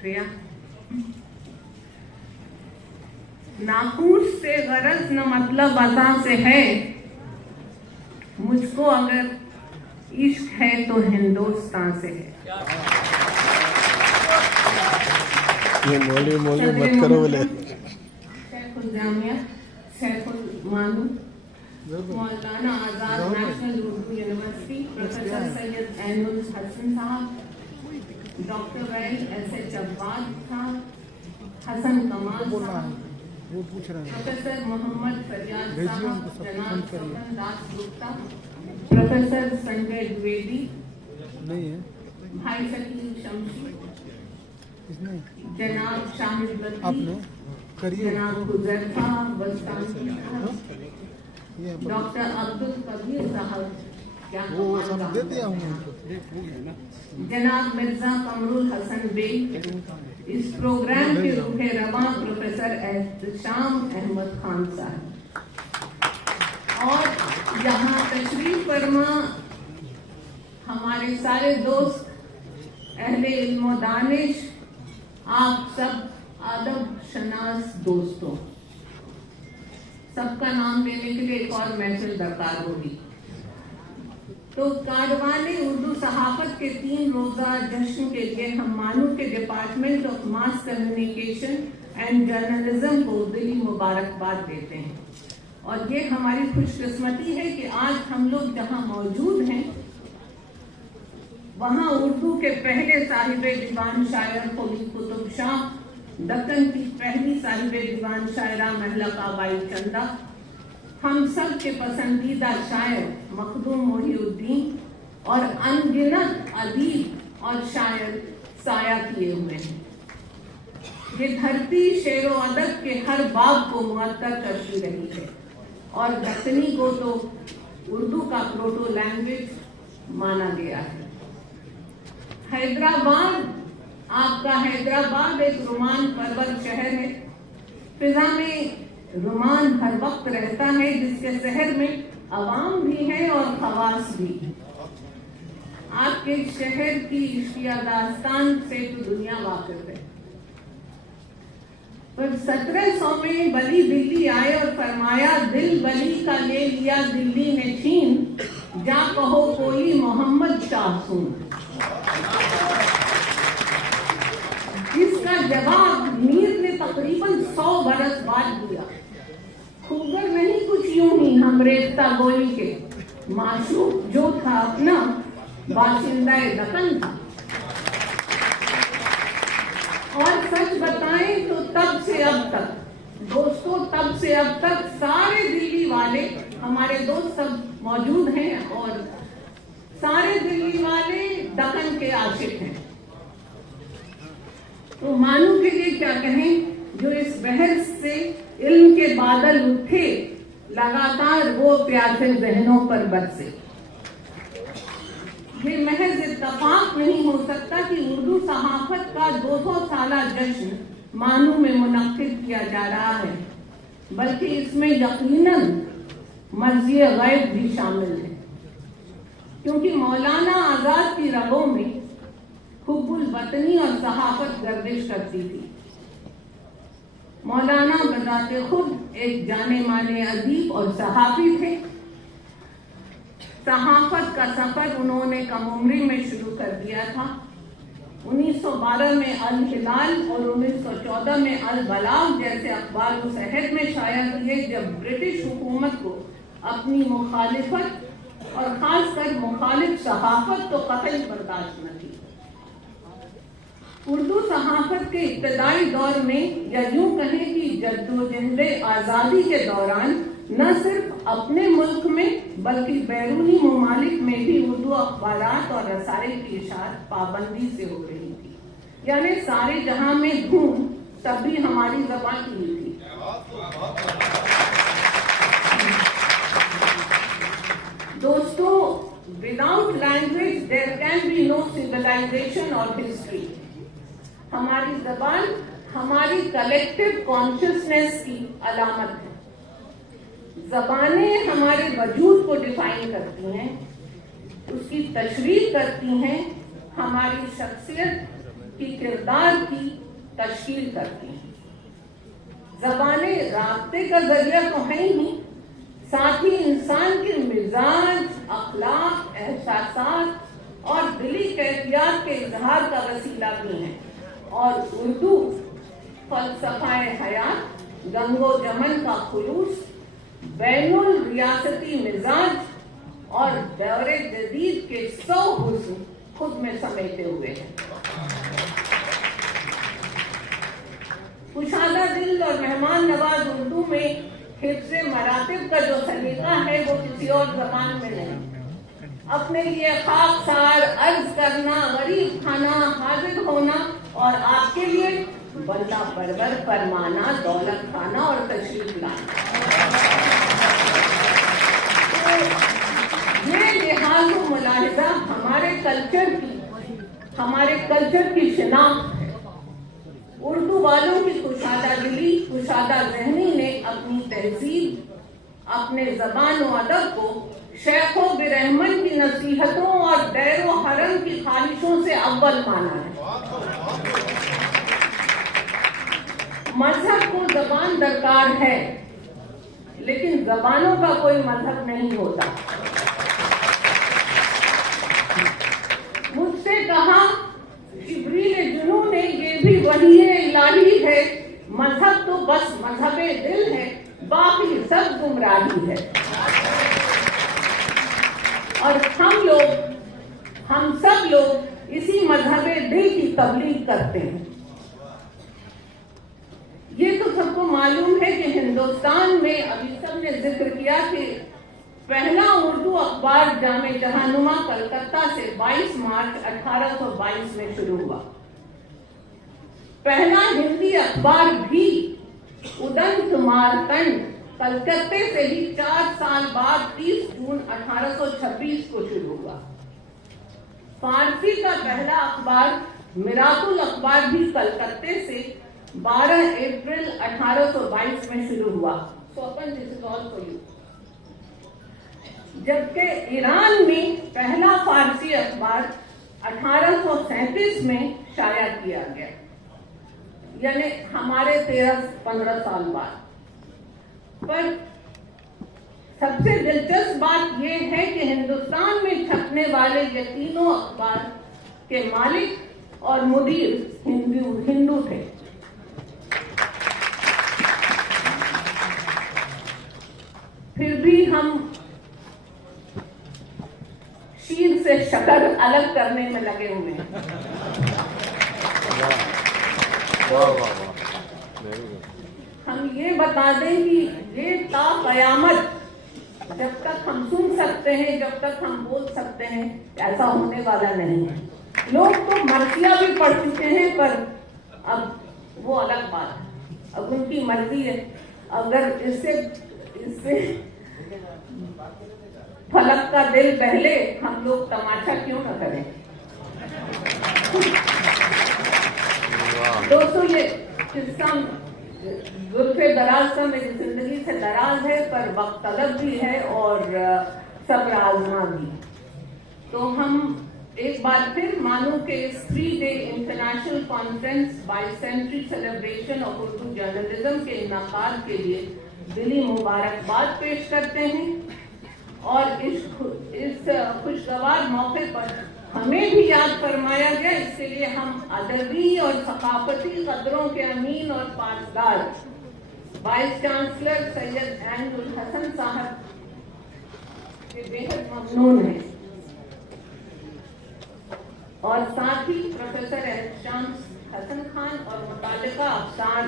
शुक्रिया। नाखूस से गरज न मतलब अता से है, मुझको अगर इश्क है तो हिंदुस्तान से है। ये मौली मत करो बोले। शेखुल जामिया शेखुल MANUU Maulana Azad national Urdu university, professor Syed Ainul Hasan Sahab, doctor well SH. Abbas साहब, हसन कमाल साहब, प्रोफेसर मोहम्मद फरियाद साहब, जनाब स्वपन दास गुप्ता, प्रोफेसर संजय द्विवेदी, भाई शकील शमशी, जनाब शाहिद लतीफ, जनाब हुजैफा बस्तानी साहब, डॉक्टर अब्दुल कबीर साहब, जनाब मिर्जा कमरुल हसन बेग, इस प्रोग्राम के रूहे रवा प्रोफेसर एहतशाम अहमद खान साहब, और यहाँ तशरीफ फरमा हमारे सारे दोस्त अहले इल्म व दानिश, आप सब आदब शनास दोस्तों, सबका नाम लेने के लिए एक और महफिल दरकार होगी। तो कारवाने उर्दू सहाफत के 3 रोजा जश्न के लिए हम मानू के department of mass communication and journalism को दिली मुबारकबाद देते हैं। और ये हमारी खुशकिस्मती है कि आज हम लोग जहां मौजूद हैं वहां उर्दू के पहले साहिबे दीवान शायर कुली कुतुब शाह, दक्कन की पहली साहिबे दीवान शायरा महलका बाई चंदा, हम सब के पसंदीदा शायर मखदूम मोहिउद्दीन और अनगिनत अदीब और शायर साया किए हुए हैं। ये धरती शेर व अदब के हर बाब को मुअत्तर करती रही है और दक्कनी को तो उर्दू का प्रोटो लैंग्वेज माना गया है। हैदराबाद, आपका हैदराबाद एक रोमान परवर शहर है। फिजा में रोमान हर वक्त रहता है, जिसके शहर में अवाम भी है और खवास भी। आपके शहर की इश्किया दास्तान से तो दुनिया वाकिफ है। पर 1700 में बली दिल्ली आए और फरमाया, दिल बली का ले लिया दिल्ली ने छीन, जा कहो कोई मोहम्मद शाह सुन। इसका जवाब मीर ने तकरीबन 100 बरस बाद दिया। खूगर नहीं कुछ यूं ही हम रेख्ता गोली के, माशूक जो था अपना बाशिंदा दक्कन था। और सच बताएं तो तब से अब तक दोस्तों, तब से अब तक सारे दिल्ली वाले, हमारे दोस्त सब मौजूद हैं और सारे दिल्ली वाले दक्कन के आशिक हैं। तो मानू के लिए क्या कहें, जो इस बहस से इल्म के बादल उठे, लगातार वो प्यासे जहनों पर बरसे। ये महज इत्तफाक नहीं हो सकता कि उर्दू सहाफत का 200 साला जश्न मानू में मुनक्किद किया जा रहा है, बल्कि इसमें यकीनन मर्ज़ी गैब भी शामिल है। क्योंकि मौलाना आजाद की रगों में हुब्बुल वतनी और सहाफत गर्दिश करती थी। मौलाना बताते खुद एक जाने माने अदीब और सहाफी थे। सहाफत का सफर उन्होंने कम उम्री में शुरू कर दिया था। 1912 में अल हिलाल और 1914 में अल बलाग जैसे अखबार उस अहद में शाया किए जब ब्रिटिश हुकूमत को अपनी मुखालिफत और खासकर मुखालिफ सहाफत तो कतई बर्दाश्त न थी। उर्दू सहाफत के इब्तदाई दौर में, या यूं कहें कि जद्दोजहद आज़ादी के दौरान, न सिर्फ अपने मुल्क में बल्कि बैरूनी ममालिक में भी उर्दू अखबारात और रसाले की इशाअत पाबंदी से हो रही थी। यानी सारे जहां में धूम, तभी हमारी ज़बान की थी। दोस्तों, without language there can be no civilization और हिस्ट्री। हमारी जबान हमारी कलेक्टिव कॉन्शियसनेस की अलामत है। जबानें हमारे वजूद को डिफाइन करती हैं, उसकी तशरीह करती हैं, हमारी शख्सियत, की किरदार की तश्कील करती हैं। ज़बानें राब्ते का जरिया तो है ही, साथ ही इंसान के मिजाज, अखलाक, एहसासात और दिली कैफियत के इजहार का वसीला भी है। और उर्दू फलसफाए हयात, गंगो जमन का खुलूस, बैनुल रियासती मिजाज और दौरे जदीद के 100 हुस्न खुद में समेटे हुए हैं। कुशादा दिल और मेहमान नवाज उर्दू में हिफ्ज़े मरातिब का जो सलीका है वो किसी और ज़बान में नहीं। अपने लिए खाकसार अर्ज करना, गरीब खाना, हाजिर होना और आपके लिए बंदा परवर फरमाना, दौलत खाना और तशरीफ लाना। तो ये लिहाज व मुलाहिजा हमारे कल्चर की शिनाख्त है। उर्दू वालों की कुशादा दिली, कुशादा ज़हनी ने अपनी तहजीब, अपने ज़बान व अदब को शेखों बिरहमन की नसीहतों और दैरो हरम की ख्वाहिशों से अव्वल माना है। मजहब को ज़बान दरकार है, लेकिन ज़बानों का कोई मजहब नहीं होता। मुझसे कहा जिब्रील जुनू ने, ये भी वही इलाही है, मजहब तो बस मजहबे दिल है, बाकी सब गुमराही है। और हम सब लोग इसी मजहबे दिल की तबलीग करते हैं। ये तो सबको मालूम है कि हिंदुस्तान में, अभी सबने जिक्र किया कि पहला उर्दू अखबार जामे जहानुमा कलकत्ता से 22 मार्च 1822 में शुरू हुआ। पहला हिंदी अखबार भी उदंत मारकंड कलकत्ते से ही 4 साल बाद 30 जून 1826 को शुरू हुआ। फारसी का पहला अखबार मिरातुल अखबार भी कलकत्ते से 12 अप्रैल 1822 में शुरू हुआ। जबकि ईरान में पहला फारसी अखबार 1837 में शाया किया गया, यानी हमारे 13-15 साल बाद। पर सबसे दिलचस्प बात यह है कि हिंदुस्तान में छपने वाले ये तीनों अखबार के मालिक और मुदीर हिंदू थे। फिर भी हम शीर से शक्कर अलग करने में लगे हुए हैं। हम ये बता दें कि ये ता कयामत जब तक हम सुन सकते हैं, जब तक हम बोल सकते हैं, ऐसा होने वाला नहीं है। लोग तो मर्जियां भी पढ़ चुके हैं, पर अब वो अलग बात है, अब उनकी मर्जी है। अगर इससे फलक का दिल बहले, हम लोग तमाशा क्यों न करें। दोस्तों, ये किस्सा जुल्फे दराज का मेरी जिंदगी से दराज है, पर वक्त तलब भी है और सब्र आजमा भी। तो हम एक बार फिर मानो के इस 3 day international conference bicentenary celebration of Urdu journalism के इनाकाद के लिए दिली मुबारकबाद पेश करते हैं। और इस खुशगवार मौके पर हमें भी याद फरमाया गया, इसके लिए हम अदबी और सकाफती कदरों के अमीन और पासदार वाइस चांसलर सैयद ऐनुल हसन साहब के बेहद ममनून हैं। और साथ ही प्रोफेसर एहसान हसन खान और मुतालिका अफसान